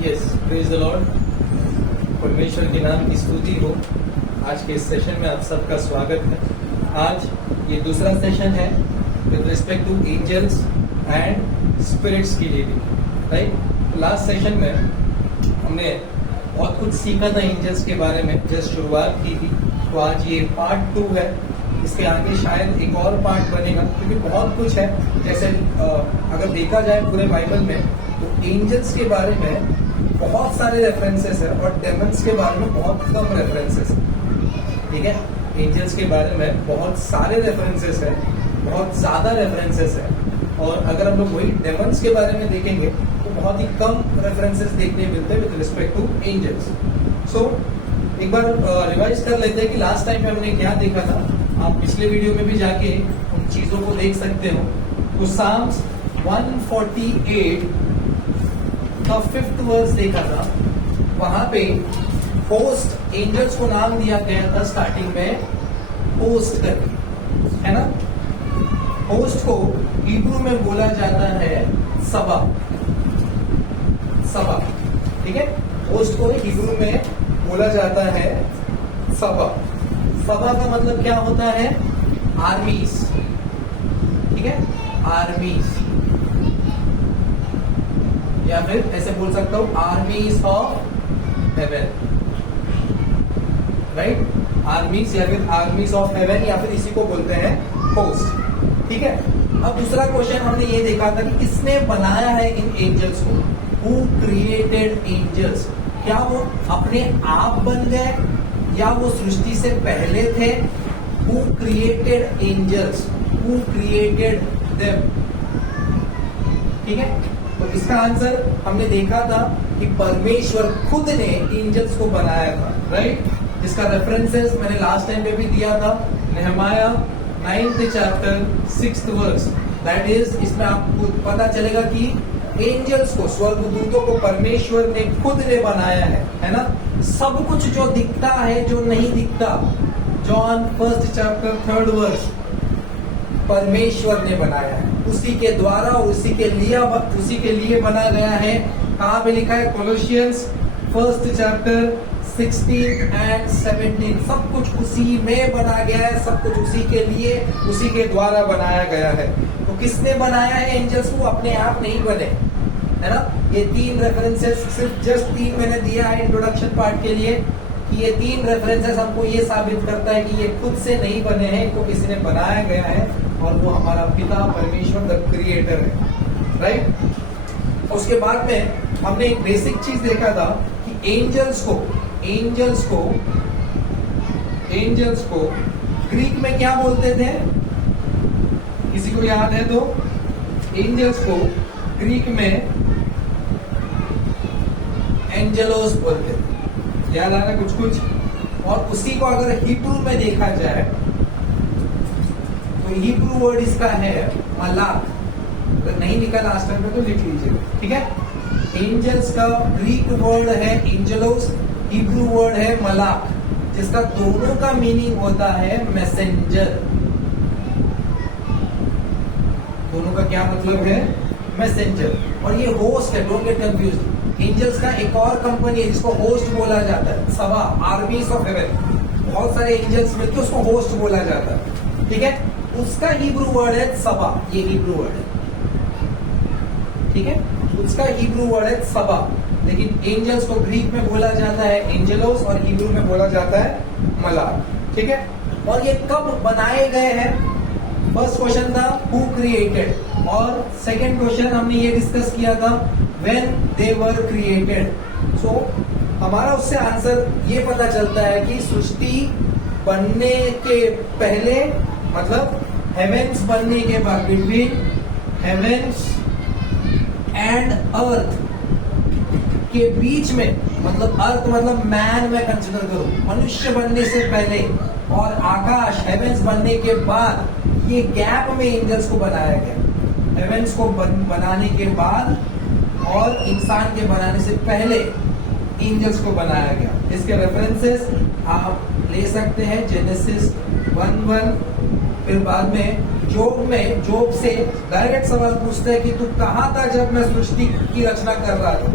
Yes, praise the Lord. परमेश्वर के नाम की स्तुति हो। आज के इस सेशन में आप सबका स्वागत है। आज ये दूसरा सेशन है with respect to angels and spirits की रीडिंग, राइट। लास्ट सेशन में हमने बहुत कुछ सीखा था एंजल्स के बारे में, जस्ट शुरुआत की थी। तो आज ये पार्ट 2 है। इसके आगे शायद एक और पार्ट बनेगा, क्योंकि बहुत कुछ है। जैसे अगर देखा जाए पूरे बाइबल में तो एंजल्स के बारे में बहुत सारे रेफरेंसेस है और डेमन्स के बारे में बहुत कम रेफरेंसेस है। ठीक है, एंजल्स के बारे में बहुत सारे रेफरेंसेस है, बहुत ज्यादा रेफरेंसेस है। और अगर हम लोग वही डेमन्स के बारे में देखेंगे तो बहुत ही कम रेफरेंसेस देखने मिलते हैं विद रिस्पेक्ट टू एंजल्स। सो एक बार रिवाइज कर लेते हैं कि लास्ट टाइम में हमने क्या देखा था। आप पिछले वीडियो में भी जाके उन चीजों को देख सकते हो। तो साम्स 148 का 5th वर्स देखा था। वहां पे होस्ट, एंजल्स को नाम दिया गया था स्टार्टिंग में होस्ट करके, है ना। होस्ट को हिब्रू में बोला जाता है सबा। सबा, ठीक है। होस्ट को हिब्रू में बोला जाता है सबा। सबा का मतलब क्या होता है? आर्मीज, ठीक है, आर्मीज, या फिर ऐसे बोल सकता हूं आर्मीज ऑफ हेवन, राइट। आर्मीज या फिर आर्मीज ऑफ हेवन, या फिर इसी को बोलते हैं होस्ट, ठीक है। अब दूसरा क्वेश्चन हमने ये देखा था कि किसने बनाया है इन एंजल्स को। Who created angels? क्या वो अपने आप बन गए या वो सृष्टि से पहले थे? Who created angels? Who created them? ठीक है, तो इसका आंसर हमने देखा था कि परमेश्वर खुद ने एंजल्स को बनाया था, राइट। जिसका रेफरेंसेस मैंने लास्ट टाइम पे भी दिया था, Nehemiah 9th chapter 6th verse. That is, इसमें आपको पता चलेगा कि एंजल्स को, स्वर्गदूतों को परमेश्वर ने खुद ने बनाया है ना। सब कुछ जो दिखता है, जो नहीं दिखता, John 1st chapter 3rd verse, परमेश्वर ने बनाया है। उसी के द्वारा, उसी के लिए बना गया है। कहाँ पे लिखा है? कोलोसियंस 1st चैप्टर 16 and 17। सब कुछ उसी में बना गया है, सब कुछ उसी के लिए, उसी के द्वारा बनाया गया है। तो किसने बनाया है एंजल्स को? अपने आप नहीं बने, है ना। ये 3 रेफरेंसेस, सिर्फ जस्ट 3 मैंने दिया है इंट्रोडक्शन पार्ट के लिए, कि ये 3 रेफरेंसेस हमको ये साबित करता है कि ये खुद से नहीं बने हैं, इनको किसी ने बनाया गया है, और वो हमारा पिता परमेश्वर द क्रिएटर है, राइट। उसके बाद में हमने एक बेसिक चीज देखा था कि एंजल्स को ग्रीक में क्या बोलते थे? किसी को याद है तो? एंजल्स को ग्रीक में एंजेलोस बोलते थे। याद आ रहा है कुछ? और उसी को अगर हिब्रू में देखा जाए तो हिब्रू वर्ड इसका है मलाक। अगर नहीं लिखा लास्ट टाइम में तो लिख लीजिए, ठीक है। एंजल्स का ग्रीक वर्ड है एंजेलोस, हिब्रू वर्ड है मलाक, जिसका दोनों का मीनिंग होता है मैसेंजर। दोनों का क्या मतलब है? मैसेंजर। और ये होस्ट है, डोंट गेट कंफ्यूज्ड। एंजल्स का एक और कंपनी है जिसको होस्ट बोला जाता है, सबा, आर्मीज ऑफ हेवन। बहुत सारे एंजल्स मिलकर उसको होस्ट बोला जाता है, ठीक है। उसका हिब्रू वर्ड है सबा, ये हिब्रू वर्ड है, ठीक है। उसका हिब्रू वर्ड है सबा। लेकिन एंजल्स को ग्रीक में बोला जाता है एंजेलोस और हिब्रू में बोला जाता है मलाक, ठीक है। और ये कब बनाए गए हैं? फर्स्ट क्वेश्चन था हु क्रिएटेड, और सेकंड क्वेश्चन हमने ये डिस्कस किया था व्हेन दे वर क्रिएटेड। सो हमारा उससे आंसर ये पता चलता है कि सृष्टि बनने के पहले, मतलब हेवेंस बनने के बाद, बिटवीन हेवेंस एंड अर्थ के बीच में, मतलब अर्थ मतलब मैन में कंसिडर करूं, मनुष्य बनने से पहले, और आकाश हेवेंस बनने के बाद, ये गैप में एंजल्स को बनाया गया। हेवेंस को बनाने के बाद और इंसान के बनाने से पहले एंजल्स को बनाया गया। इसके रेफरेंसेस आप ले सकते हैं जेनेसिस 1:1, फिर बाद में जोब से डायरेक्ट सवाल पूछते हैं कि तू कहाँ था जब मैं सृष्टि की रचना कर रहा था।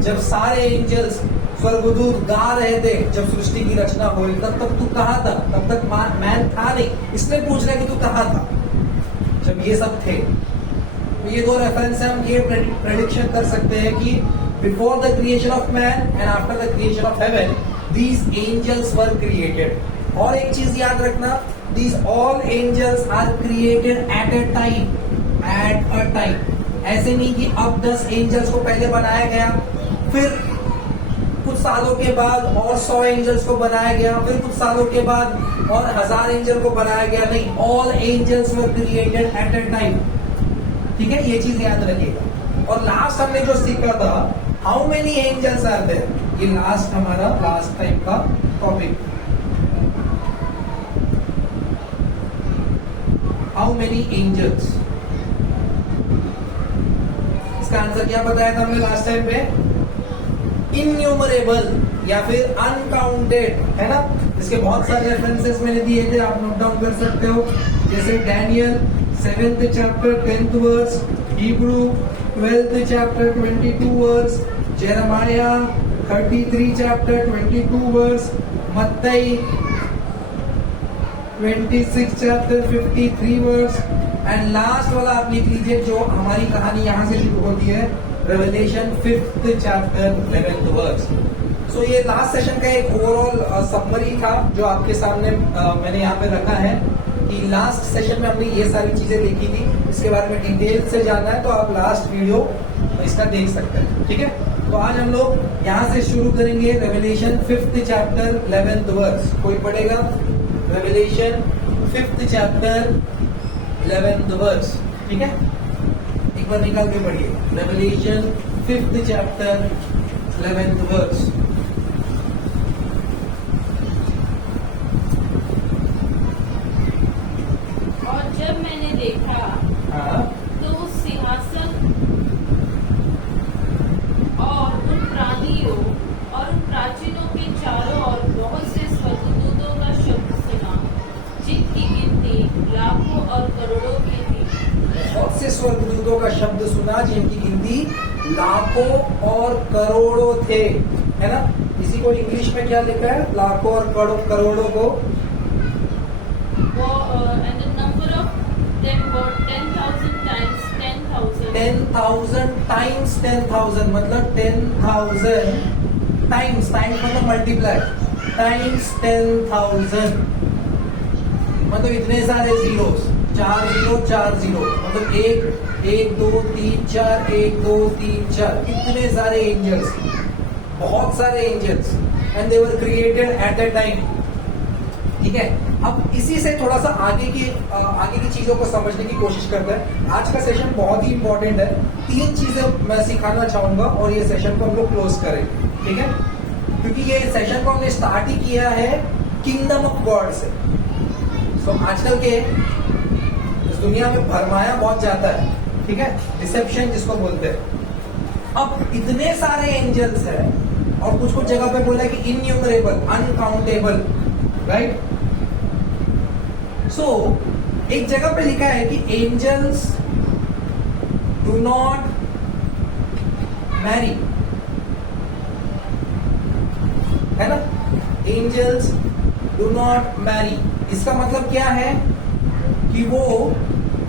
जब सारे एंजल्स स्वर्गदूत गा रहे थे, जब सृष्टि की रचना हो रही, तब तक तू कहाँ था? तब तक मैन था नहीं, इसलिए पूछ रहे कि तू कहाँ था जब ये सब थे। तो ये दो रेफरेंस से हम ये प्रेडिक्शन कर सकते हैं कि before the creation of man and after the creation of heaven these angels were created. और एक चीज याद रखना, these all angels are created at a time, at a time. ऐसे नहीं कि अब 10 एंजल्स को पहले बनाया गया, फिर कुछ सालों के बाद और 100 एंजल्स को बनाया गया, फिर कुछ सालों के बाद और 1000 एंजल को बनाया गया। नहीं, all angels were created at a time. ठीक है, ये चीज याद रखिएगा। और लास्ट हमने जो सीखा था, how many angels are there, ये लास्ट हमारा लास्ट टाइम का टॉपिक। हाउ मेनी एंजल्स, इसका आंसर क्या बताया था हमने लास्ट टाइम पे? इन्यूमरेबल या फिर अनकाउंटेड, है ना। इसके बहुत सारे रेफरेंसेस मैंने दिए थे, आप नोट डाउन कर सकते हो। जैसे Daniel 7th chapter 10th verse, Hebrew 12th chapter 22 verse, Jeremiah 33 chapter 22 verse, मत्तई 26 chapter 53 verse, and last वाला आप लिख लीजिए जो हमारी कहानी यहाँ से शुरू होती है, revelation 5th chapter 11th verse। सो ये लास्ट सेशन का एक ओवरऑल समरी था जो आपके सामने मैंने यहाँ पे रखा है कि लास्ट सेशन में हमने ये सारी चीजें लिखी थी। इसके बारे में डिटेल से जानना है तो आप लास्ट वीडियो इसका देख सकते हैं। ठीक है, तो आज हम लोग यहाँ से शुरू करेंगे revelation 5th chapter 11th verse। कोई पढ़ेगा? Revelation 5th chapter 11th verse। ठीक है, एक बार निकाल के पढ़िए, revelation 5th chapter 11th verse। और जब मैंने देखा तो उस सिंहासन और उन प्राणियों और उन प्राचीनों के चारों ओर बहुत से स्वर्गदूतों का शब्द सुना, जिनकी गिनती लाखों और करोड़ों की थी। बहुत से स्वर्गदूतों का शब्द सुना जिनकी गिनती लाखों और करोड़ों थे, है ना। इसी को इंग्लिश में क्या लिखा है? लाखों और करोड़ों को and the number of them were 10,000 times 10,000. 10,000 times 10,000 मतलब 10,000 टाइम्स मतलब मल्टीप्लाई टाइम्स 10,000 मतलब इतने सारे जीरोस, 4 जीरो मतलब 1 2 3 4 1 2 3 4 इतने सारे एंजल्स, बहुत सारे angels, and they were created at a time. ठीक है, अब इसी से थोड़ा सा आगे की चीजों को समझने की कोशिश करते हैं। आज का सेशन बहुत ही इंपॉर्टेंट है, 3 चीजें मैं सिखाना चाहूंगा और ये सेशन को हम लोग क्लोज करेंगे। ठीक है, क्योंकि ये सेशन को हमने स्टार्ट ही किया है किंगडम ऑफ गॉड से। तो आजकल के इस दुनिया में भरमाया बहुत जाता है, ठीक है, डिसेप्शन जिसको बोलते हैं। अब इतने सारे एंजल्स है और कुछ जगह पे बोला कि इनन्यूमरेबल, अनकाउंटेबल, राइट। सो एक जगह पे लिखा है कि एंजल्स डू नॉट मैरी, है ना। एंजल्स डू नॉट मैरी, इसका मतलब क्या है कि वो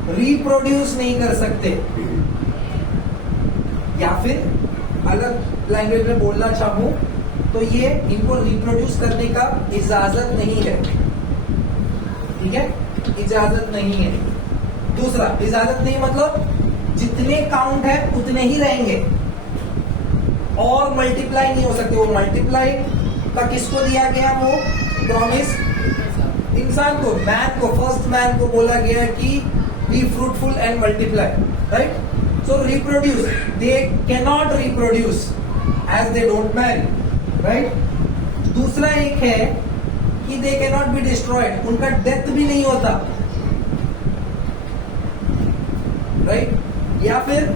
रिप्रोड्यूस नहीं कर सकते, या फिर अलग लैंग्वेज में बोलना चाहूं तो ये इनको रिप्रोड्यूस करने का इजाजत नहीं है। ठीक है, इजाजत नहीं है। दूसरा, इजाजत नहीं मतलब जितने काउंट है उतने ही रहेंगे और मल्टीप्लाई नहीं हो सकते। वो मल्टीप्लाई का किसको दिया गया? वो प्रॉमिस इंसान को, मैन को, फर्स्ट मैन को बोला गया कि be fruitful and multiply, right. So reproduce, they can not reproduce as they don't marry, right. दूसरा एक है कि they can not be destroyed, उनका डेथ भी नहीं होता, राइट। या फिर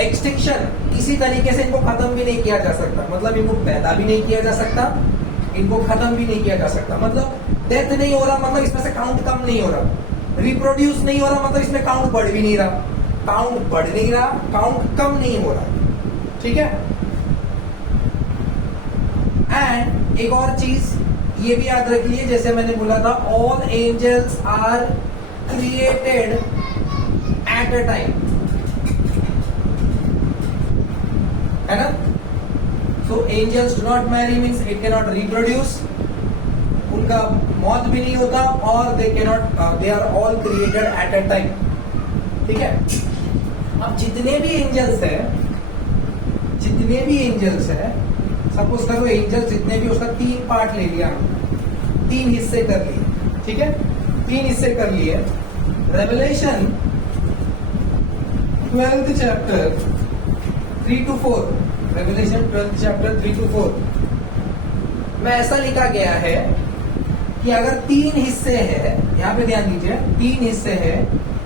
एक्सटिंक्शन, इसी तरीके से इनको खत्म भी नहीं किया जा सकता, मतलब इनको पैदा भी नहीं किया जा सकता, इनको खत्म भी नहीं किया जा सकता। मतलब डेथ नहीं हो रहा मतलब इसमें से काउंट कम नहीं हो रहा, रिप्रोड्यूस नहीं हो रहा मतलब इसमें काउंट बढ़ भी नहीं रहा, काउंट बढ़ नहीं रहा, काउंट कम नहीं हो रहा। ठीक है। एंड एक और चीज ये भी याद रखिए, जैसे मैंने बोला था, all angels are created at a time, है ना। So angels do not marry means it can not reproduce, उनका मौत भी नहीं होता, और they can not, they are all created at a time, ठीक है। अब जितने भी एंजल्स है, सपोज करो एंजल्स जितने भी, उसका 3 पार्ट ले लिया, 3 हिस्से कर लिए, ठीक है। 3 हिस्से कर लिए। Revelation 12th chapter 3 to 4, revelation 12th chapter 3 to 4 में ऐसा लिखा गया है कि अगर 3 हिस्से है, यहां पे ध्यान दीजिए, 3 हिस्से है,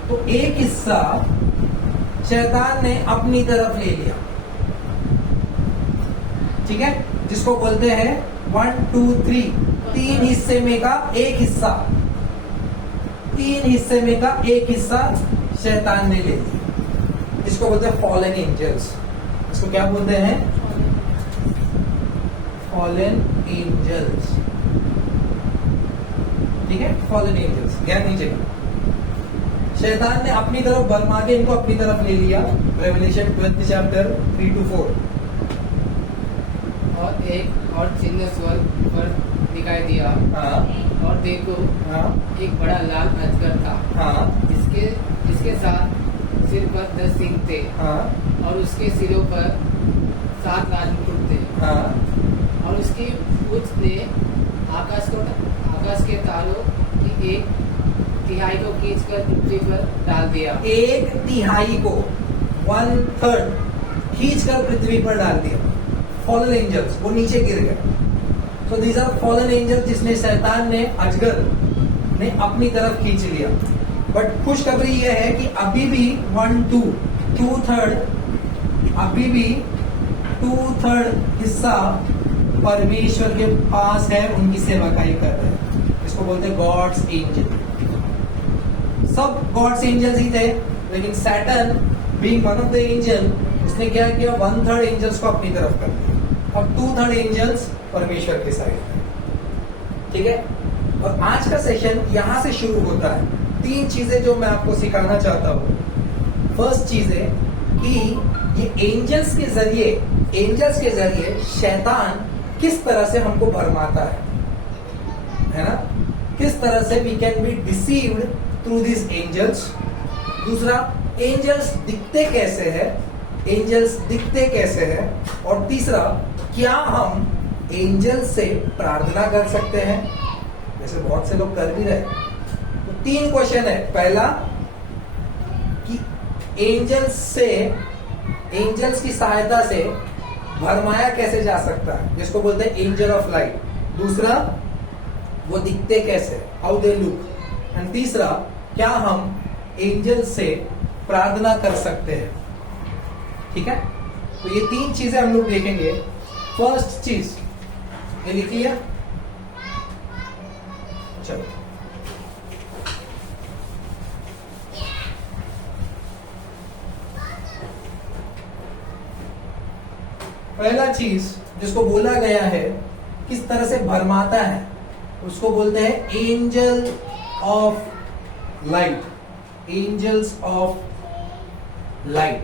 तो एक हिस्सा शैतान ने अपनी तरफ ले लिया, ठीक है, जिसको बोलते हैं 1 2 3, 3 हिस्से में का एक हिस्सा, 3 हिस्से में का एक हिस्सा शैतान ने ले लिया, इसको बोलते हैं फॉलन एंजल्स। इसको क्या बोलते हैं? फॉलन एंजल्स, ठीक है, फॉलन एंजल्स। ध्यान दीजिएगा, शैतान ने अपनी तरफ भरमा के इनको अपनी तरफ ले लिया, रेवलेशन 12th चैप्टर 3 to 4। और एक और चिन्ह स्वर्ग पर दिखाई दिया, हाँ, और देखो, हाँ, एक बड़ा लाल अजगर था, हाँ, जिसके साथ सिर पर 10 सिंग थे, हाँ, और उसके सिरों पर 7 राजमुकुट थे, हाँ, और उसकी पूंछ ने आकाश के तारों की 1/3 को खींचकर पृथ्वी पर डाल दिया। 1/3 को, 1/3 खींचकर पृथ्वी पर डाल दिया। फॉलन एंजल्स, वो नीचे गिर गए। So these are fallen angels, जिसने शैतान ने, अजगर ने अपनी तरफ खींच लिया। बट खुशखबरी यह है कि अभी भी 2/3 अभी भी 2/3 हिस्सा परमेश्वर के पास है, उनकी सेवकाई कर रहे हैं। इसको बोलते हैं गॉड्स एंजल। सब गॉड्स एंजल्स ही थे, लेकिन Saturn being one of the angel, उसने क्या किया, 1/3 एंजल्स को अपनी तरफ कर दिया, और 2/3 एंजल्स परमेश्वर के साइड में, ठीक है। और आज का सेशन यहां से शुरू होता है। 3 चीजें जो मैं आपको सिखाना चाहता हूं। फर्स्ट चीज है कि ये एंजल्स के जरिए शैतान किस तरह से हमको भरमाता है ना, किस तरह से we can be deceived through this angels. दूसरा, एंजल्स दिखते कैसे है, और तीसरा, क्या हम एंजल से प्रार्थना कर सकते हैं, जैसे बहुत से लोग कर भी रहे। तो 3 क्वेश्चन है। पहला कि एंजल्स की सहायता से भरमाया कैसे जा सकता है, जिसको बोलते हैं एंजल ऑफ लाइट। दूसरा, वो दिखते कैसे, हाउ दे लुक। एंड तीसरा, क्या हम एंजल से प्रार्थना कर सकते हैं, ठीक है। तो ये 3 चीजें हम लोग देखेंगे। फर्स्ट चीज ये लिख लिया, चलो। पहला चीज जिसको बोला गया है किस तरह से भरमाता है, उसको बोलते हैं angel of light, angels of light,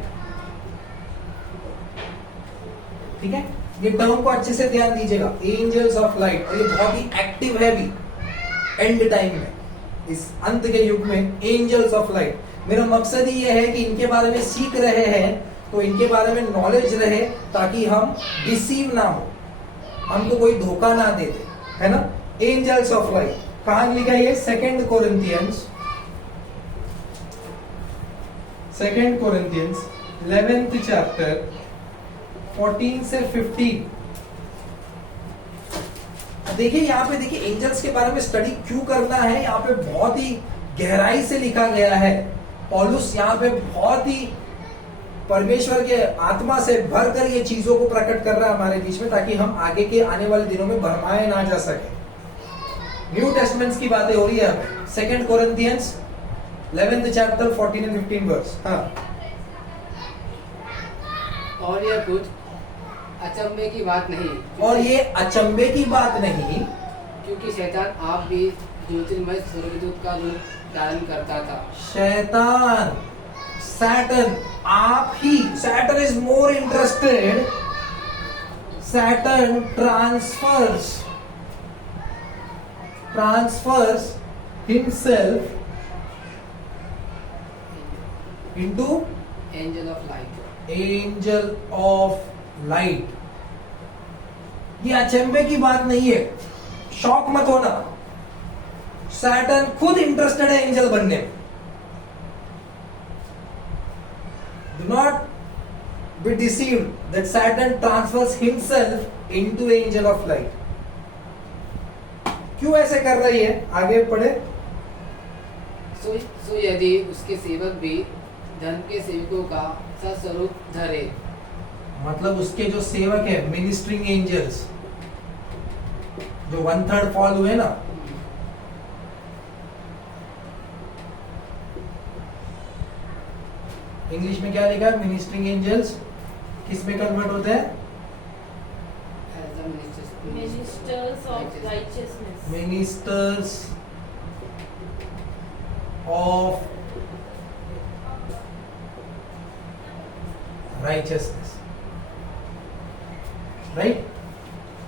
ठीक है। ये टर्म को अच्छे से ध्यान दीजिएगा, एंजल्स ऑफ लाइट। और ये बहुत ही एक्टिव है भी एंड टाइम में, इस अंत के युग में एंजल्स ऑफ लाइट। मेरा मकसद ही ये है कि इनके बारे में सीख रहे हैं तो इनके बारे में नॉलेज रहे, ताकि हम डिसीव ना हो, हमको कोई धोखा ना दे दे, है ना। एंजल्स ऑफ लाइट कहां लिखा है? 2 कोरिंथियंस 11th चैप्टर 14 से 15। देखिए यहाँ पे, देखिए एंजल्स के बारे में स्टडी क्यों करना है, यहाँ पे बहुत ही गहराई से लिखा गया है। पौलुस यहाँ पे बहुत ही परमेश्वर के आत्मा से भरकर ये चीजों को प्रकट कर रहा है हमारे बीच में, ताकि हम आगे के आने वाले दिनों में भरमाए ना जा सके। न्यू टेस्टमेंट्स की बातें हो रही है। 2 Corinthians 11th chapter 14 and 15 verse. हाँ, और यह कुछ अचंभे की बात नहीं, और ये अचंभे की बात नहीं, क्योंकि शैतान आप भी ज्योतिर्मय स्वर्गदूत का रूप धारण करता था। शैतान, सैटन, आप ही, Satan is more interested, Satan transfers himself into angel of light. angel of light। ये अचंभे की बात नहीं है, शॉक मत होना, सैटन खुद इंटरेस्टेड है एंजल बनने में। Do not be deceived that Saturn transfers himself into angel of light। क्यों ऐसे कर रही है, आगे पढ़े। सो यदि उसके सेवक भी धर्म के सेवकों का सस्वरूप धरे, मतलब उसके जो सेवक है, मिनिस्ट्रिंग एंजल्स, जो 1/3 फॉल हुए ना, इंग्लिश में क्या लिखा है, मिनिस्ट्रिंग एंजल्स किस में कन्वर्ट होते हैं, as the Ministers of righteousness। Ministers of righteousness, right.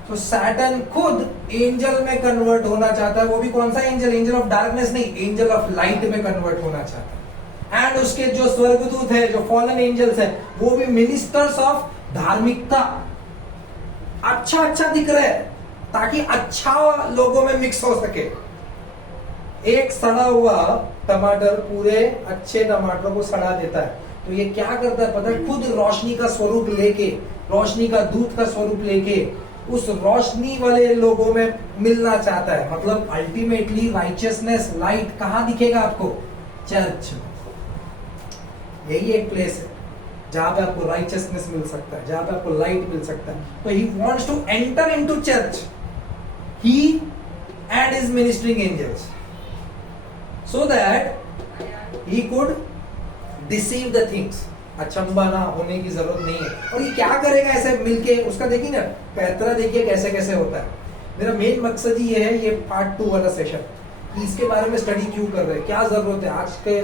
तो सैटन खुद एंजल में कन्वर्ट होना चाहता है, वो भी कौन सा एंजल, एंजल ऑफ डार्कनेस नहीं, एंजल ऑफ लाइट में कन्वर्ट होना चाहता है। एंड उसके जो स्वर्गदूत है, जो फॉलन एंजल्स है, वो भी मिनिस्टर्स ऑफ धार्मिकता, अच्छा अच्छा दिख रहा है ताकि अच्छा लोगों में मिक्स हो सके। एक सड़ा हुआ टमाटर पूरे अच्छे टमाटर को सड़ा देता है, तो ये क्या करता है पता है, खुद रोशनी का स्वरूप लेके, रोशनी का दूत का स्वरूप लेके उस रोशनी वाले लोगों में मिलना चाहता है। मतलब अल्टीमेटली राइचियसनेस, लाइट कहां दिखेगा आपको, चर्च में। यही एक प्लेस है जहां पे आपको राइचियसनेस मिल सकता है, जहां पे आपको लाइट मिल सकता है। तो he wants to enter into church, he and his ministering angels, so that he could deceive the things. अचंबा ना होने की जरूरत नहीं है। और ये क्या करेगा ऐसे मिलके, उसका देखिए ना पैतरा, देखिए कैसे कैसे होता है। मेरा मेन मकसद ही ये है, ये पार्ट 2 वाला सेशन, कि इसके बारे में स्टडी क्यों कर रहे हैं, क्या जरूरत है। आज के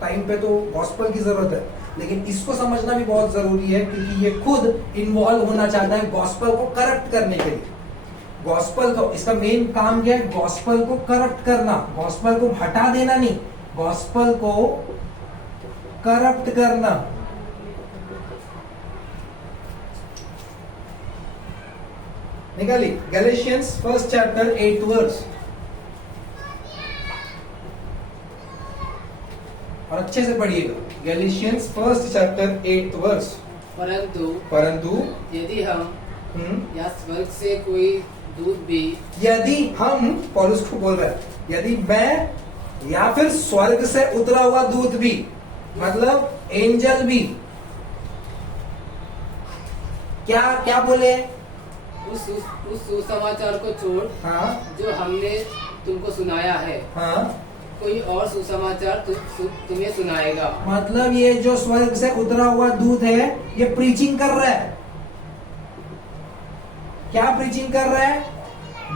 टाइम पे तो गॉस्पेल की जरूरत है, लेकिन इसको समझना भी बहुत जरूरी है, क्योंकि ये खुद इन्वॉल्व होना चाहता है गॉस्पेल को करप्ट करने के लिए। गॉस्पेल को, इसका मेन काम क्या है, गॉस्पेल को करप्ट करना, गॉस्पेल को हटा देना नहीं, गॉस्पेल को करप्ट करना। निकाली गैलेशियंस 1 चैप्टर 8 वर्स, और अच्छे से पढ़िएगा। Galatians 1 chapter 8 verse. परंतु यदि हम या स्वर्ग से कोई दूत भी, यदि हम, पौलुस को बोल रहा है, यदि मैं या फिर स्वर्ग से उतरा हुआ दूत भी, मतलब एंजल भी, क्या क्या बोले, उस सुसमाचार को छोड़, हाँ जो हमने तुमको सुनाया है, हाँ, कोई और सुसमाचार तुम्हें सुनाएगा। मतलब ये जो स्वर्ग से उतरा हुआ दूत है, ये प्रीचिंग कर रहा है। क्या प्रीचिंग कर रहा है,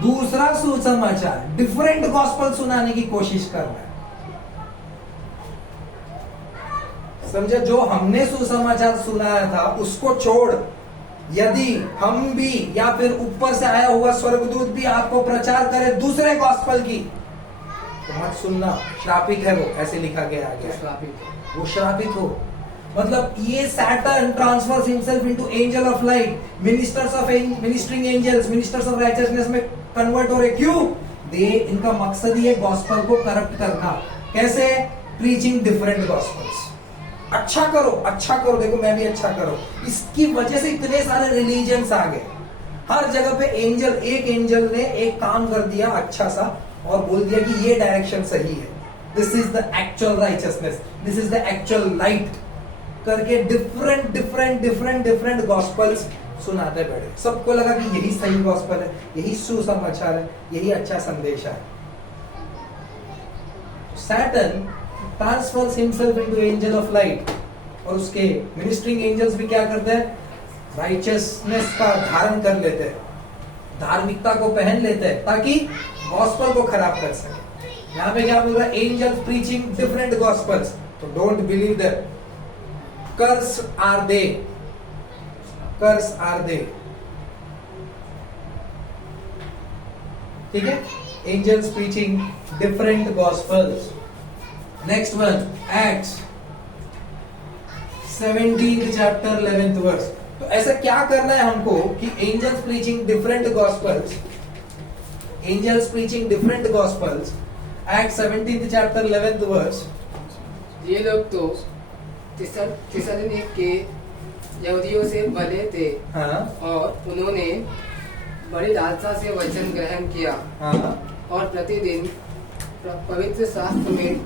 दूसरा सुसमाचार, डिफरेंट गॉस्पेल सुनाने की कोशिश कर रहा है। समझे, जो हमने सुसमाचार सुनाया था उसको छोड़, यदि हम भी या फिर ऊपर से आया हुआ स्वर्गदूत भी आपको प्रचार करे दूसरे गॉस्पेल की, तो मत सुनना, श्रापित है वो, ऐसे लिखा गया आगे, वो श्रापित हो। मतलब ये Satan transforms himself into angel of light, ministers of ministering angels, ministers of righteousness में कन्वर्ट हो रहे। क्यों? इनका मकसद ही है गॉस्पेल को करप्ट करना। कैसे? Preaching different gospels. अच्छा करो, अच्छा करो, देखो मैं भी अच्छा करो। इसकी वजह से इतने सारे रिलीजन्स आ गए। हर जगह पे एंजल, एक एंजल ने एक काम कर दिया अच्छा सा और बोल दिया कि ये डायरेक्शन सही है, this is the actual righteousness, this is the actual light, करके different different different different gospels सुनाते बैठे। सबको लगा कि यही सही गॉस्पेल है, यही सुसमाचार है, यही अच्छा संदेश है। Satan transforms himself into angel of light, और उसके मिनिस्ट्रिंग एंजल्स भी क्या करते हैं? राइचियसनेस का धारण कर लेते हैं, धार्मिकता को पहन लेते हैं ताकि गॉस्पल को खराब कर सके। यहाँ पे क्या बोल रहा है, एंजल्स प्रीचिंग डिफरेंट गॉस्पल्स, तो don't believe that. Curse are they, curse are they, ठीक है, angels preaching different gospels. Next one, acts 17th chapter 11th verse. तो ऐसा क्या करना है हमको कि angels preaching different gospels, angels preaching different gospels, act 17th chapter 11th verse. ये लोग तो थिस्सलुनीक के यहूदियों से बने थे, हाँ और उन्होंने बड़ी लालसा से वचन ग्रहण किया, हाँ और प्रतिदिन पवित्र शास्त्र में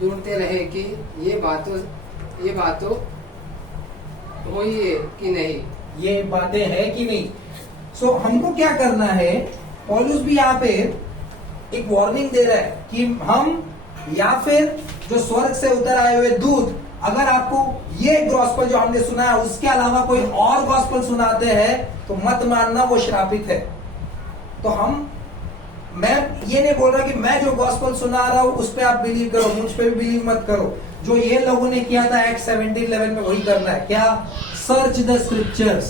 ढूंढते रहे कि ये बातों हुई है कि नहीं, ये बातें हैं कि नहीं। सो हमको क्या करना है, पौलुस भी यहाँ पे एक वार्निंग दे रहा है कि हम या फिर जो स्वर्ग से उतर आए हुए दूत, अगर आपको ये गॉस्पल जो हमने सुना है उसके अलावा कोई और गॉस्पल सुनाते हैं तो मत मानना, वो श्रापित है। तो मैं ये नहीं बोल रहा कि मैं जो गॉस्पल सुना रहा हूं उस पर आप बिलीव करो, मुझ पे भी बिलीव मत करो। जो ये लोगों ने किया था एक्ट 17:11 में वही करना है। क्या? Search the scriptures.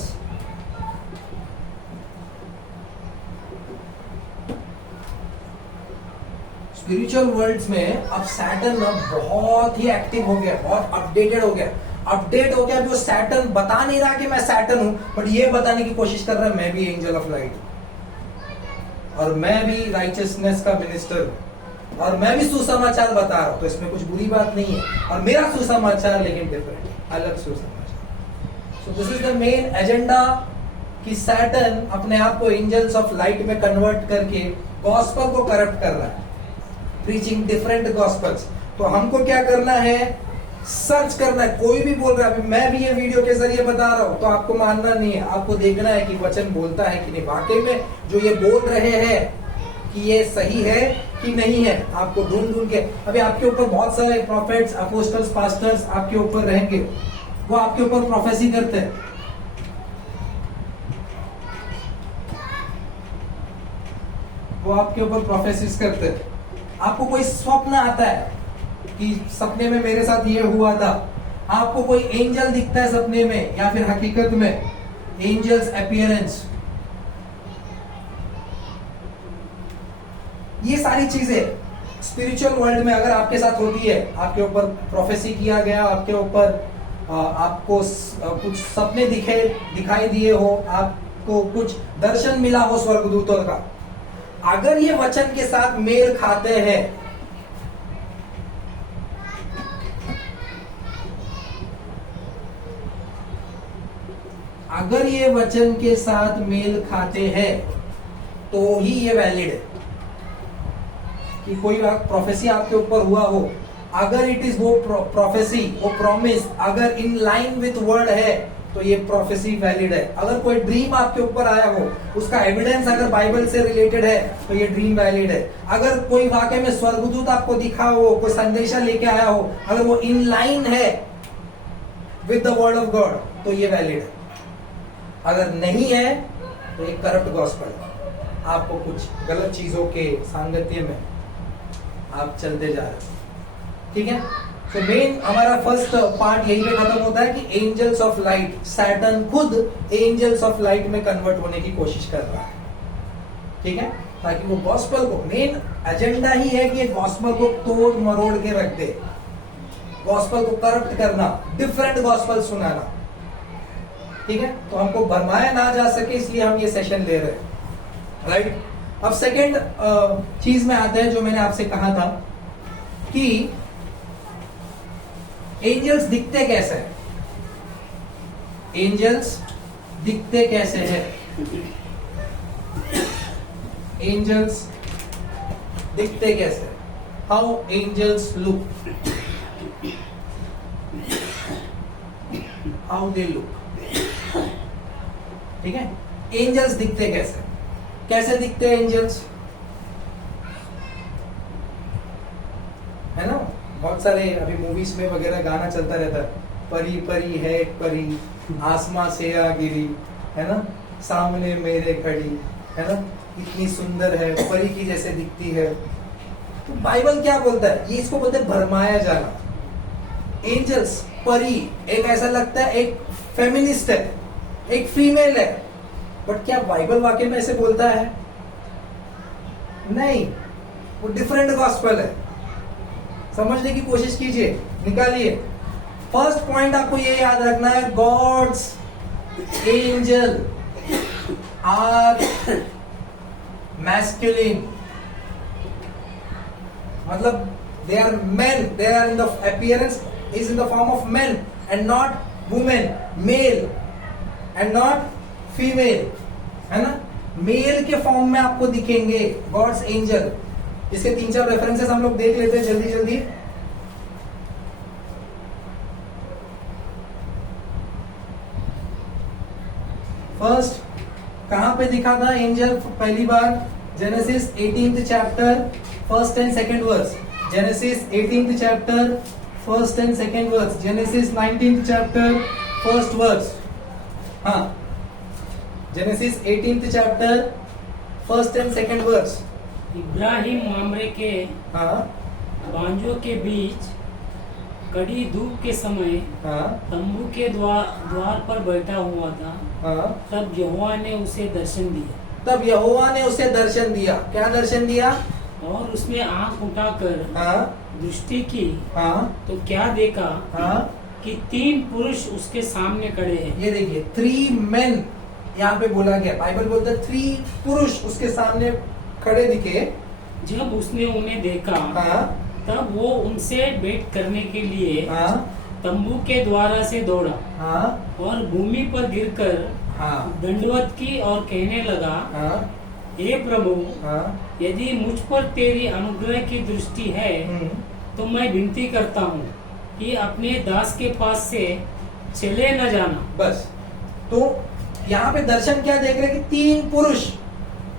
Spiritual worlds में अब सैटर्न बहुत ही एक्टिव हो गया, बहुत अपडेटेड हो गया। अभी वो सैटर्न बता नहीं रहा कि मैं सैटर्न हूं, बट ये बताने की कोशिश कर रहा है मैं भी एंजल ऑफ लाइट हूं और मैं भी राइचियसनेस का मिनिस्टर हूं और मैं भी सुसमाचार बता रहा हूं। तो इसमें कुछ बुरी बात नहीं है, और मेरा सुसमाचार लेकिन डिफरेंट है, अलग सुसमाचार। So this is the main agenda कि सैटर्न अपने आप को एंजल्स ऑफ लाइट में कन्वर्ट करके गॉस्पल को करप्ट कर रहा है, प्रीचिंग डिफरेंट गॉस्पल्स। तो हमको क्या करना है? सर्च करना है। कोई भी बोल रहा है, अभी मैं भी ये वीडियो के जरिए बता रहा हूं, तो आपको मानना नहीं है, आपको देखना है कि वचन बोलता है कि नहीं, वाकई में जो ये बोल रहे हैं कि ये सही है कि नहीं है। आपको ढूंढ ढूंढ के, अभी आपके ऊपर बहुत सारे प्रॉफिट्स, अपोस्टल्स, पास्टर्स आपके ऊपर रहेंगे, वो आपके ऊपर प्रोफेसी करते हैं। वो आपके ऊपर प्रोफेसिस करते हैं। आपको कोई स्वप्न आता है कि सपने में मेरे साथ ये हुआ था, आपको कोई एंजल दिखता है सपने में या फिर हकीकत में, एंजल्स अपीयरेंस, ये सारी चीजें स्पिरिचुअल वर्ल्ड में अगर आपके साथ होती है, आपके ऊपर प्रोफेसी किया गया, आपके ऊपर आपको कुछ सपने दिखाई दिए हो, आपको कुछ दर्शन मिला हो स्वर्गदूतों का, अगर ये वचन के साथ मेल खाते हैं, अगर ये वचन के साथ मेल खाते हैं तो ही ये वैलिड है। कि कोई प्रोफेसी आपके ऊपर हुआ हो, अगर इट इज वो प्रोफेसी, वो प्रॉमिस अगर इन लाइन विथ वर्ड है तो ये प्रोफेसी वैलिड है। अगर कोई ड्रीम आपके ऊपर आया हो, उसका एविडेंस अगर बाइबल से रिलेटेड है तो ये ड्रीम वैलिड है। अगर कोई वाकई में स्वर्गदूत आपको दिखा हो, कोई संदेशा लेके आया हो, अगर वो इन लाइन है with the word of God तो ये वैलिड है। अगर नहीं है तो ये करप्ट गॉस्पेल है, आपको कुछ गलत चीजों के सांगत्य में आप चलते जा रहे हो। ठीक है, तो मेन हमारा फर्स्ट पार्ट यही पे खत्म होता है कि एंजल्स ऑफ लाइट, सैटर्न खुद एंजल्स ऑफ लाइट में कन्वर्ट होने की कोशिश कर रहा है। ठीक है, ताकि वो गॉस्पेल को, मेन एजेंडा ही है कि गॉस्पेल को तोड़ मरोड़ के रख दे, गॉस्पेल को करप्ट करना, डिफरेंट गॉस्पेल सुनाना। ठीक है, तो हमको भरमाया ना जा सके इसलिए हम ये सेशन ले रहे हैं। राइट, अब सेकेंड चीज में आते हैं जो मैंने आपसे कहा था कि एंजल्स दिखते कैसे हैं। एंजल्स दिखते कैसे हैं? एंजल्स दिखते कैसे? How angels look, how they look. ठीक है, एंजल्स दिखते कैसे? कैसे दिखते हैं एंजल्स? है ना, बहुत सारे अभी मूवीज में वगैरह गाना चलता रहता है, परी परी है एक परी, आसमां से आ गिरी, है ना, सामने मेरे खड़ी, है ना, इतनी सुंदर है, परी की जैसे दिखती है। तो बाइबल क्या बोलता है? ये इसको बोलते हैं भरमाया जाना। एंजल्स, परी, एक ऐसा लगता है एक फेमिनिस्ट है, एक फीमेल है, बट क्या बाइबल वाकई में ऐसे बोलता है? नहीं, वो डिफरेंट गॉस्पेल है। समझने की कोशिश कीजिए, निकालिए। फर्स्ट पॉइंट आपको ये याद रखना है, गॉड्स एंजल आर मैस्कुलिन, मतलब they are men, they are in the appearance is in the form of men and not women, male and not female, है ना, मेल के फॉर्म में आपको दिखेंगे गॉड्स एंजल। इसके 3-4 रेफरेंसेस हम लोग देख लेते हैं जल्दी जल्दी। फर्स्ट कहां पे दिखा था एंजल पहली बार? Genesis 18th chapter first and second verse, Genesis 18th chapter first and second verse, Genesis 19th chapter first verse. हाँ, Genesis 18th chapter first and second verse. Ibrahim Mamre के हाँ बांजों के बीच कड़ी धूप के समय हाँ तंबू के द्वार पर बैठा हुआ था। हाँ। तब यहोवा ने उसे दर्शन दिया तब यहोवा ने उसे दर्शन दिया। क्या दर्शन दिया? और उसने आंख उठाकर हाँ दृष्टि की हाँ तो क्या देखा हाँ। कि 3 पुरुष उसके सामने खड़े हैं। ये देखिए 3 men यहाँ पे बोला गया। बाइबल बोलता है 3 पुरुष उसके सामने खड़े दिखे। जब उसने उन्हें देखा हाँ तब वो उनसे भेंट करने के लिए हाँ तंबू के द्वारा से दौड़ा हाँ और भूमि पर गिरकर हाँ दंडवत की और कहने लगा, हाँ हे प्रभु, हाँ। यदि मुझ पर तेरी अनुग्रह की दृष्टि है तो मैं विनती करता हूँ कि अपने दास के पास से चले न जाना। बस, तो यहाँ पे दर्शन क्या देख रहे हैं कि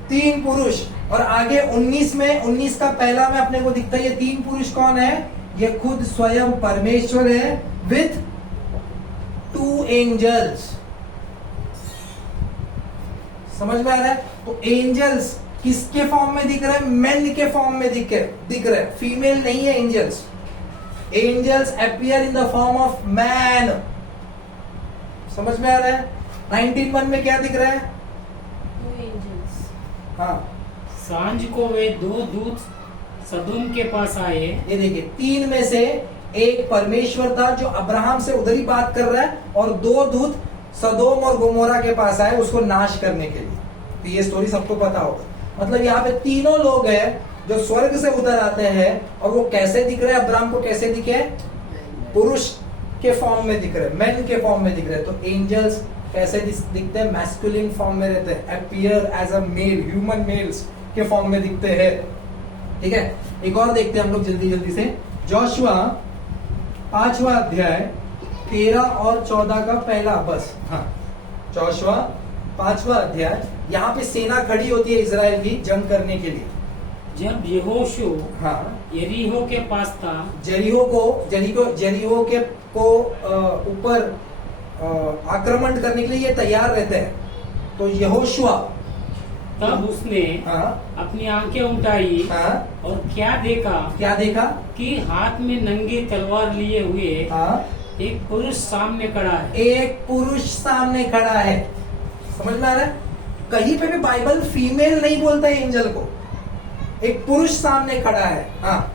3 पुरुष और आगे 19 का पहला में अपने को दिखता है। ये 3 पुरुष कौन है? ये खुद स्वयं परमेश्वर है विथ 2 एंजल्स। समझ में आ रहा है? तो एंजल्स किसके फॉर्म में दिख रहे हैं? मेन के फॉर्म में दिख रहे हैं, फीमेल नहीं है angels. Angels appear in the form of man. समझ में आ रहा है? 19:1 में क्या दिख रहा है? 2 angels। हाँ, सांझ को वे 2 दूत सदोम के पास आए। ये देखिए 3 में से एक परमेश्वर था जो अब्राहम से उधर ही बात कर रहा है, और 2 दूत सदोम और गोमोरा के पास आए उसको नाश करने के लिए। तो ये स्टोरी सबको पता होगा। मतलब यहाँ पे 3 लोग हैं जो स्वर्ग से उतर आते हैं, और वो कैसे दिख रहे हैं? अब्राहम को कैसे दिखे? पुरुष के फॉर्म में दिख रहे हैं, मेन के फॉर्म में दिख रहे हैं। तो एंजल्स कैसे दिखते हैं? मैस्कुलिन फॉर्म में रहते हैं, appear as a male, human males के फॉर्म में दिखते हैं। ठीक है, एक और देखते हैं हम लोग जल्दी जल्दी से। जोशुआ 5वां अध्याय 13 और 14 का पहला बस। हाँ, जोशुआ 5वां अध्याय। यहाँ पे सेना खड़ी होती है इजराइल की जंग करने के लिए। जब यहोशू हाँ, यरीहो के पास था, जेरिहो के ऊपर आक्रमण करने के लिए ये तैयार रहते हैं। तो यहोशुआ तब उसने हाँ अपनी आंखें उठाई हाँ और क्या देखा क्या देखा? कि हाथ में नंगी तलवार लिए हुए हाँ, एक पुरुष सामने खड़ा है। एक पुरुष सामने खड़ा है। समझ में आ रहा है? कहीं पे भी बाइबल फीमेल नहीं बोलता है एंजल को, एक पुरुष सामने खड़ा है। हाँ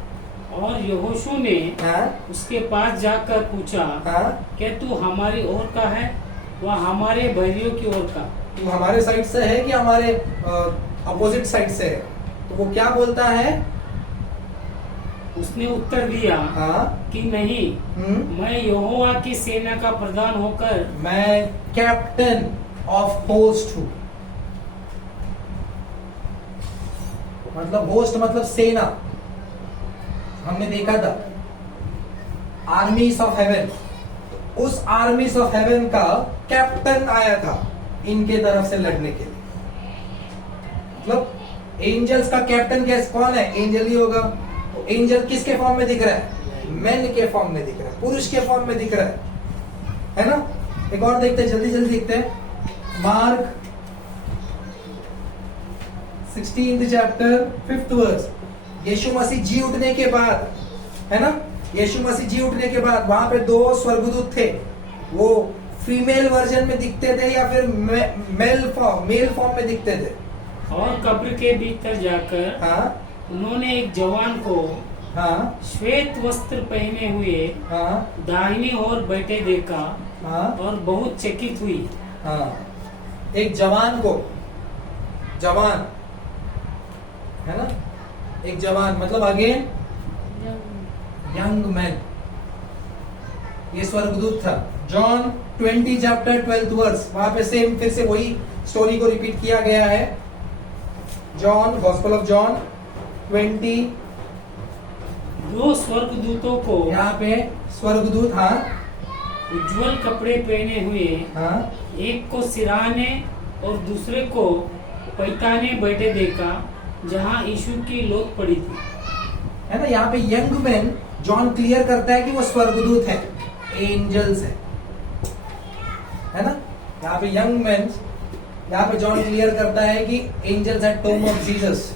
और यहोशू ने हाँ उसके पास जाकर पूछा, हाँ, क्या तू हमारी ओर का है वह हमारे बैरियों की ओर का? तू हमारे साइड से है कि हमारे अपोजिट साइड से है? तो वो क्या बोलता है? उसने उत्तर दिया हाँ कि नहीं, मैं यहोवा की सेना का प्रधान होकर मैं कैप्टन ऑफ होस्ट हूं। मतलब होस्ट मतलब सेना। हमने देखा था आर्मीज ऑफ हेवन, उस आर्मीज ऑफ हेवन का कैप्टन आया था इनके तरफ से लड़ने के लिए। मतलब एंजल्स का कैप्टन कैसे कौन है? एंजल ही होगा। तो एंजल किसके फॉर्म में दिख रहा है? मैन के फॉर्म में दिख रहा है, पुरुष के फॉर्म में दिख रहा है ना? एक और देखते हैं, जल्दी जल्दी देखते हैं। Mark 16th chapter 5th verse. Yeshu Masih जी उठने के बाद, है ना, यीशु मसीह जी उठने के बाद वहां पे 2 स्वर्गदूत थे। वो फीमेल वर्जन में दिखते थे या फिर मेल फॉर्म में दिखते थे। और कब्र के भीतर जाकर हाँ उन्होंने एक जवान को हाँ श्वेत वस्त्र पहने हुए हाँ दाहिनी ओर बैठे देखा हाँ और बहुत चकित हुई। हाँ। एक जवान को, जवान है ना, एक जवान मतलब अगेन यंग मैन, ये स्वर्गदूत था। जॉन 20 चैप्टर 12th वर्स, वहां पे सेम फिर से वही स्टोरी को रिपीट किया गया है। जॉन, गॉस्पेल ऑफ जॉन 20, 2 स्वर्गदूतों को यहाँ पे स्वर्गदूत, हाँ उज्जवल कपड़े पहने हुए हाँ एक को सिराने और दूसरे को पैताने बैठे देखा जहाँ यीशु की लोथ पड़ी थी। है ना। यहाँ पे यंग मैन जॉन क्लियर करता है कि वो स्वर्गदूत है, एंजल्स है ना। यहाँ पे यंग मैन, यहाँ पे जॉन क्लियर करता है कि angels at tomb of Jesus.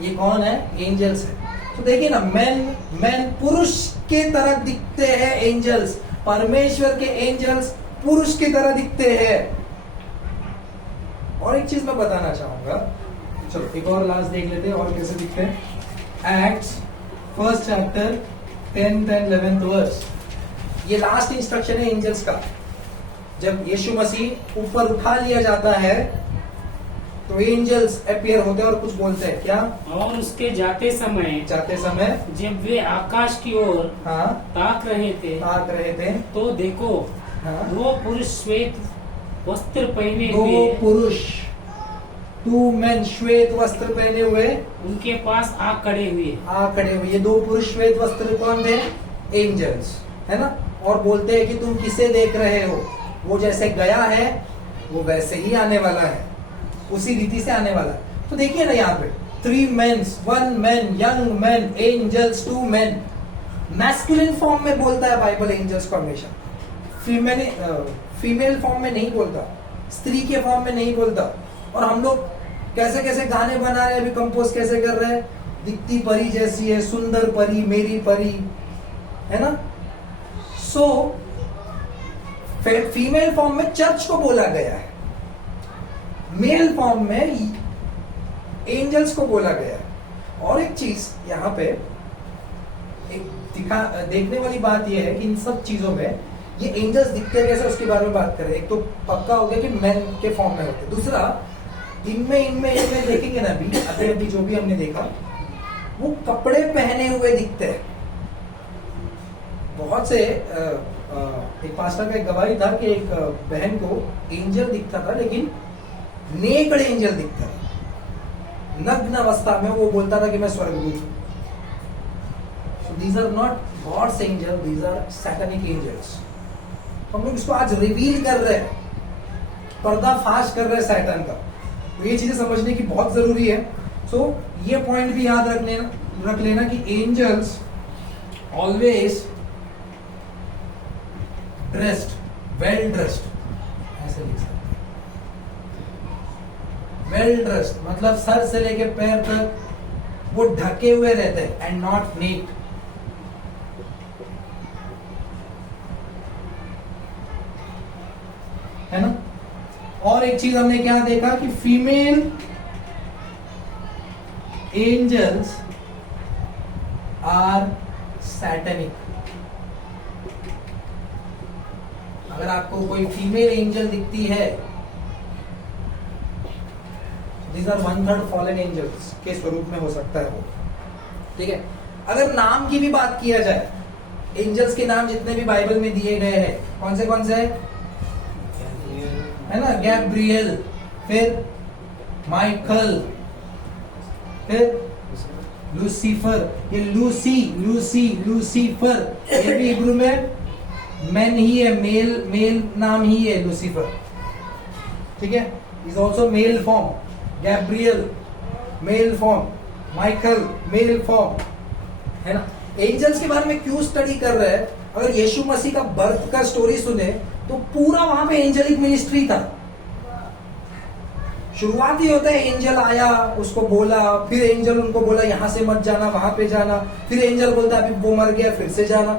ये कौन है? एंजल्स है। तो देखिए ना, मैन पुरुष के तरह दिखते हैं एंजल्स, परमेश्वर के एंजल्स पुरुष की तरह दिखते हैं। और एक चीज मैं बताना चाहूंगा, चलो एक और लास्ट देख लेते हैं और कैसे दिखते हैं। Acts 1st chapter 10th and 11th verse, ये लास्ट इंस्ट्रक्शन है एंजल्स का। जब यीशु मसीह ऊपर उठा लिया जाता है तो एंजल्स अपीयर होते हैं और कुछ बोलते हैं। क्या? और उसके जाते समय जब वे आकाश की ओर हाँ ताक रहे थे तो देखो हाँ 2 पुरुष श्वेत वस्त्र पहने 2 हुए पुरुष, 2 men श्वेत वस्त्र पहने हुए उनके पास आ खड़े हुए। ये 2 पुरुष श्वेत वस्त्र कौन थे? एंजल्स, है ना। और बोलते हैं कि तुम किसे देख रहे हो? वो जैसे गया है वो वैसे ही आने वाला है, उसी रीति से आने वाला है। तो देखिए ना यहाँ पे 3 men, 1 man, young men, angels, 2 men। Masculine form में बोलता है बाइबल एंजल्स को हमेशा, फीमेल फॉर्म में नहीं बोलता, स्त्री के फॉर्म में नहीं बोलता। और हम लोग कैसे कैसे गाने बना रहे हैं, अभी कंपोज कैसे कर रहे हैं, दिखती परी जैसी है, सुंदर परी, मेरी परी, है ना। सो फीमेल फॉर्म में चर्च को बोला गया है, मेल फॉर्म में एंजल्स को बोला गया है। और एक चीज यहाँ पे एक देखने वाली बात यह है कि इन सब चीजों में ये एंजल्स दिखते हैं कैसे, उसके बारे में बात करें। एक तो पक्का हो गया कि मैन के फॉर्म में होते हैं। दूसरा, इनमें देखेंगे ना अभी जो भी हमने देखा, वो कपड़े पहने हुए दिखते हैं। बहुत से एक पास्टर का एक गवाही था कि एक बहन को एंजल दिखता था, लेकिन नेकड़ एंजल दिखता था, नग्न अवस्था में। वो बोलता था कि मैं स्वर्गदूत हूं। So these are not God's angels, these are satanic angels। हम लोग इसको आज रिवील कर रहे हैं, पर्दाफाश कर रहे हैं शैतान का। तो ये चीजें समझने की बहुत जरूरी है। सो ये पॉइंट भी याद रख लेना कि angels always dressed, well dressed, ऐसे लिख सकते। वेल ड्रेस्ड मतलब सर से लेके पैर तक वो ढके हुए रहते हैं, एंड नॉट नेक्ड। है ना। और एक चीज हमने क्या देखा कि फीमेल एंजल्स आर सैटेनिक। अगर आपको कोई फीमेल एंजल दिखती है, these are 1/3 फॉलन एंजल्स के स्वरूप में हो सकता है वो। ठीक है। अगर नाम की भी बात किया जाए, एंजल्स के नाम जितने भी बाइबल में दिए गए हैं, कौन से है ना? गैब्रियल, फिर माइकल, फिर लूसीफर। ये लूसीफर, ये भी हिब्रू में मैन ही है, मेल नाम ही है लूसीफर। ठीक है। Is also male form. Gabriel male form, Michael male form, है ना। एंजल्स के बारे में क्यों स्टडी कर रहे हैं? अगर यीशु मसीह का बर्थ का स्टोरी सुने तो पूरा वहां पे एंजेलिक मिनिस्ट्री था। शुरुआत ही होता है, एंजल आया, उसको बोला, फिर एंजल उनको बोला यहां से मत जाना, वहां पे जाना, फिर एंजल बोलता अभी वो मर गया, फिर से जाना।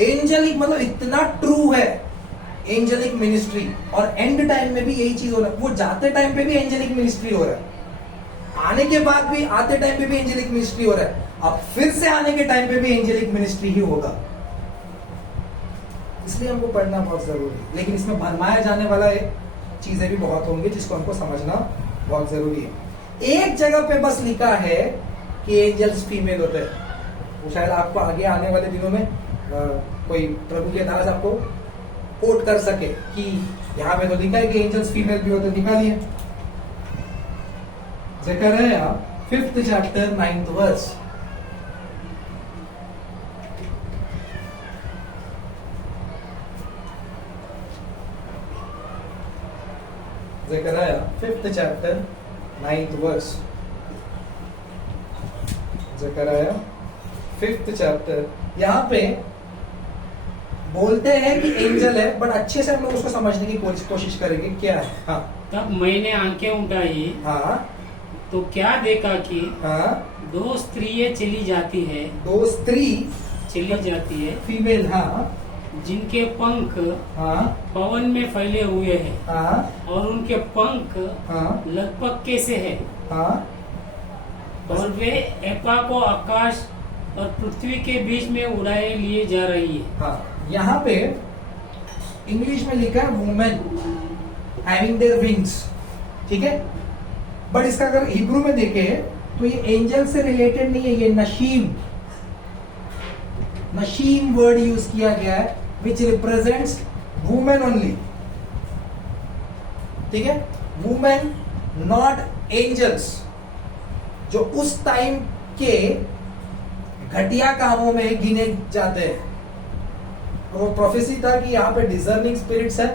एंजेलिक मतलब इतना ट्रू है एंजेलिक मिनिस्ट्री, और एंड टाइम में भी यही चीज हो रहा है। वो जाते टाइम पे भी एंजेलिक मिनिस्ट्री हो रहा है, आने के बाद भी, आते टाइम पे भी एंजेलिक मिनिस्ट्री हो रहा है, अब फिर से आने के टाइम पे भी एंजेलिक मिनिस्ट्री ही होगा। इसलिए हमको पढ़ना बहुत जरूरी है, लेकिन इसमें भरमाया जाने वाला चीजें भी बहुत होंगी जिसको हमको समझना बहुत जरूरी है। एक जगह पे बस लिखा है कि एंजल्स फीमेल होते हैं, वो शायद आपको आगे आने वाले दिनों में कोई प्रभु के दास आपको कोट कर सके कि यहाँ पे तो लिखा है कि एंजल्स फीमेल भी होते, निकालिए Zakaria 5th chapter 9th verse। Zakaria 5th chapter 9th verse। Zakaria 5th chapter, यहाँ पे बोलते हैं कि एंजल है, बट अच्छे से हम लोग उसको समझने की कोशिश करेंगे क्या है। हाँ, तब मैंने आंखें उठाई हाँ, तो क्या देखा कि हाँ, 2 स्त्रियां चली जाती है, 2 स्त्री चली जाती है, फीमेल, हाँ, जिनके पंख हाँ, पवन में फैले हुए हैं, हाँ, और उनके पंख हाँ, लगभग कैसे है, हाँ, और वे एपा को आकाश और पृथ्वी के बीच में उड़ाए लिए जा रही है। हाँ। यहाँ पे इंग्लिश में लिखा है वुमेन हैविंग देयर विंग्स, ठीक है, बट इसका अगर हिब्रू में देखे तो ये एंजल से रिलेटेड नहीं है, ये नशीम वर्ड यूज किया गया है विच रिप्रेजेंट्स वुमेन ओनली, ठीक है, वुमेन नॉट एंजल्स, जो उस टाइम के घटिया कामों में गिने जाते हैं। और वो प्रोफेसी था कि यहाँ पे डिजर्निंग स्पिरिट्स है,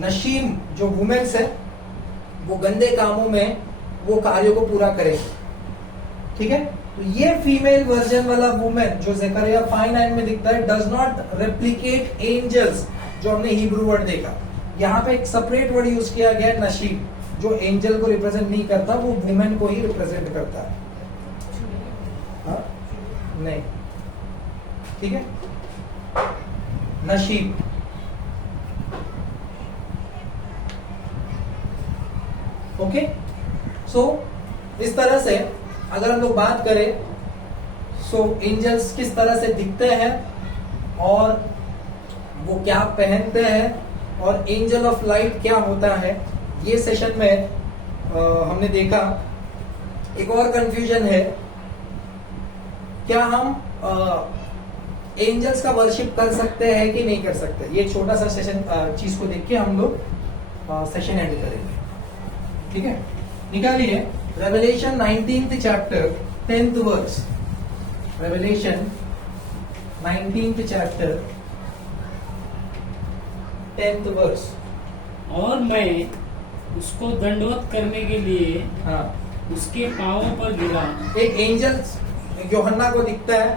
नशीम जो वुमेन्स है वो गंदे कामों में वो कार्यों को पूरा करेंगे, ठीक है। तो ये फीमेल वर्जन वाला वुमेन जो ज़करिया 5:9 में दिखता है डज नॉट रेप्लिकेट एंजल्स, जो हमने हिब्रू वर्ड देखा। यहाँ पे एक सेपरेट वर्ड यूज किया गया है नशीम, जो एंजल को रिप्रेजेंट नहीं करता, वो वुमेन को ही रिप्रेजेंट करता है। हाँ? नहीं, ठीक है, नशीब। ओके, सो इस तरह से अगर हम लोग बात करें, सो एंजल्स किस तरह से दिखते हैं और वो क्या पहनते हैं और एंजल ऑफ लाइट क्या होता है, ये सेशन में हमने देखा। एक और कंफ्यूजन है, क्या हम एंजल्स का वर्शिप कर सकते हैं कि नहीं कर सकते। ये छोटा सा सेशन चीज को देख के हम लोग सेशन एंड करेंगे, ठीक है। निकालिए revelation 19th chapter 10th verse। Revelation 19th chapter 10th verse। और मैं उसको दंडवत करने के लिए हाँ, उसके पांवों पर गिरा। एक एंजल यूहन्ना को दिखता है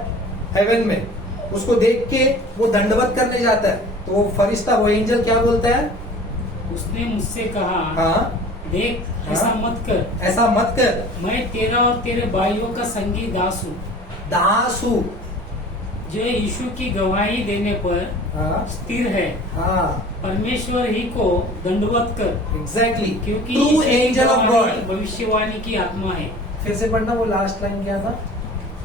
हेवन में, उसको देख के वो दंडवत करने जाता है, तो वो फरिश्ता, वो एंजल क्या बोलता है? उसने मुझसे कहा, हाँ, देख, ऐसा मत कर, ऐसा मत कर, मैं तेरा और तेरे भाइयों का संगी दास हूँ, दास हूँ, जो यीशु की गवाही देने पर हाँ, स्थिर है। हाँ, परमेश्वर ही को दंडवत कर, एग्जैक्टली, क्योंकि ट्रू यीशु की एंजल ऑफ गवाही गॉड। भविष्यवाणी की आत्मा है। फिर से पढ़ना, वो लास्ट लाइन क्या था?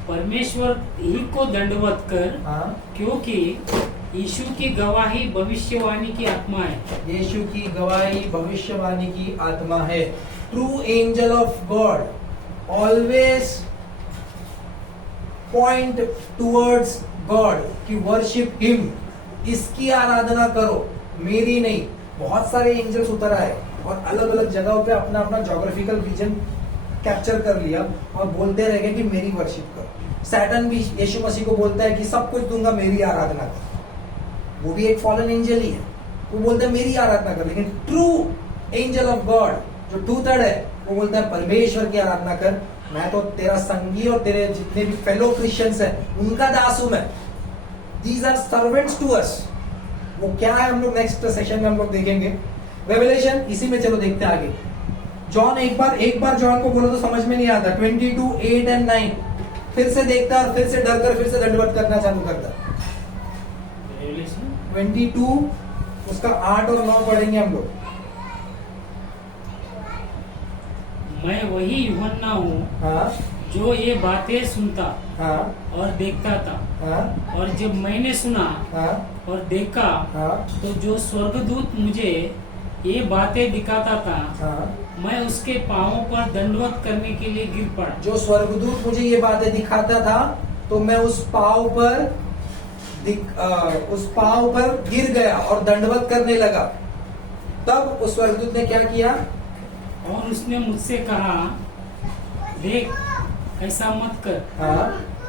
परमेश्वर ही को दंडवत कर, हाँ, क्योंकि यीशु की गवाही भविष्यवाणी की आत्मा है। यीशु की गवाही भविष्यवाणी की आत्मा है। True angel of God always point towards God, कि वर्शिप हिम, इसकी आराधना करो, मेरी नहीं। बहुत सारे एंजल्स उतर आए और अलग अलग जगहों पे अपना अपना ज्योग्राफिकल रीजन कैप्चर कर लिया और बोलते रह गए कि मेरी वर्शिप करो। सैटन भी यीशु मसीह को बोलता है कि सब कुछ दूंगा, मेरी आराधना कर। वो भी एक फॉलन एंजल ही है, वो बोलता है मेरी आराधना कर। लेकिन ट्रू एंजल ऑफ गॉड जो 2/3 है, वो बोलता है परमेश्वर की आराधना कर, मैं तो तेरा संगी और तेरे जितने भी फेलो क्रिश्चियंस हैं उनका दास हूं मैं। These are servants to us. वो क्या है हम लोग नेक्स्ट सेशन में हम लोग देखेंगे। रेवलेशन इसी में, चलो देखते हैं आगे। जॉन एक बार जॉन को बोलो तो समझ में नहीं आता। 22, 8 and 9 फिर से देखता और फिर से डर कर फिर से दंडवत करना चालू करता। 22 उसका 8 और 9 पढ़ेंगे हम लोग। मैं वही यूहन्ना हूँ हाँ जो ये बातें सुनता हाँ और देखता था। हाँ और जब मैंने सुना हाँ और देखा हाँ तो जो स्वर्गदूत मुझे ये बातें दिखाता था, हाँ। मैं उसके पांवों पर दंडवत करने के लिए गिर पड़ा। जो स्वर्गदूत मुझे ये बातें दिखाता था तो मैं उस पाव पर गिर गया और दंडवत करने लगा। तब उस स्वर्गदूत ने क्या किया? और उसने मुझसे कहा, देख ऐसा मत कर, हाँ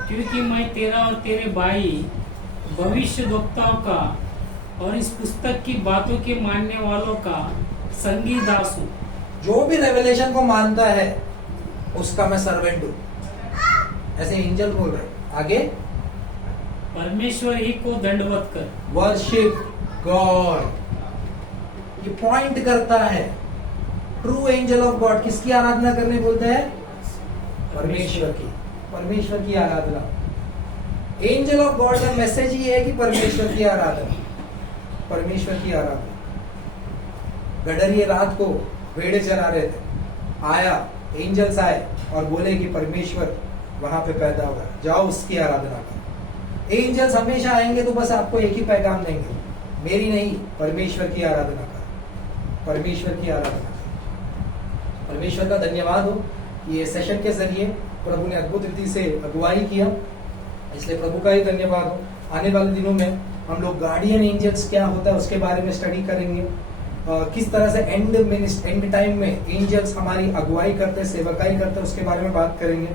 क्योंकि मैं तेरा और तेरे भाई भविष्यद्वक्ताओं का और इस पुस्तक की बातों के मानने वालों का संगी दास हूँ। जो भी रेवलेशन को मानता है उसका मैं सर्वेंट हूँ, ऐसे एंजल बोल रहे। आगे, परमेश्वर ही को दंडवत कर। वर्शिप गॉड, ये पॉइंट करता है। ट्रू एंजल ऑफ गॉड किसकी आराधना करने बोलते हैं? परमेश्वर की। परमेश्वर की आराधना। एंजल ऑफ गॉड का मैसेज ही है कि परमेश्वर की आराधना, परमेश्वर की आराधना। गडरिये रात को भेड़े चरा रहे थे, आया एंजल्स आए और बोले कि परमेश्वर वहां पे पैदा होगा, जाओ उसकी आराधना करो। एंजल्स हमेशा आएंगे तो बस आपको एक ही पैगाम देंगे, मेरी नहीं, परमेश्वर की आराधना करो, परमेश्वर की आराधना करो। परमेश्वर का धन्यवाद हो, ये सेशन के जरिए प्रभु ने अद्भुत रीति से अगुवाई किया, इसलिए प्रभु का ही धन्यवाद हो। आने वाले दिनों में हम लोग गार्डियन एंजल्स क्या होता है उसके बारे में स्टडी करेंगे। किस तरह से एंड टाइम में एंजल्स हमारी अगुवाई करते हैं, सेवकाई करते हैं, उसके बारे में बात करेंगे।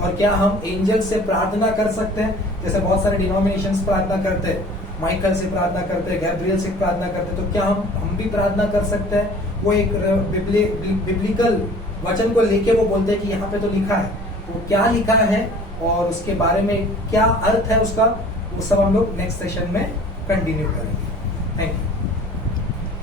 और क्या हम एंजल से प्रार्थना कर सकते हैं? जैसे बहुत सारे डिनोमिनेशंस प्रार्थना करते हैं, माइकल से प्रार्थना करते हैं, गैब्रियल से प्रार्थना करते हैं, तो क्या हम भी प्रार्थना कर सकते हैं? वो एक बिब्लिकल वचन को लेके वो बोलते हैं कि यहाँ पे तो लिखा है, वो क्या लिखा है और उसके बारे में क्या अर्थ है उसका, वो सब हम लोग नेक्स्ट सेशन में कंटिन्यू करेंगे। Thank you.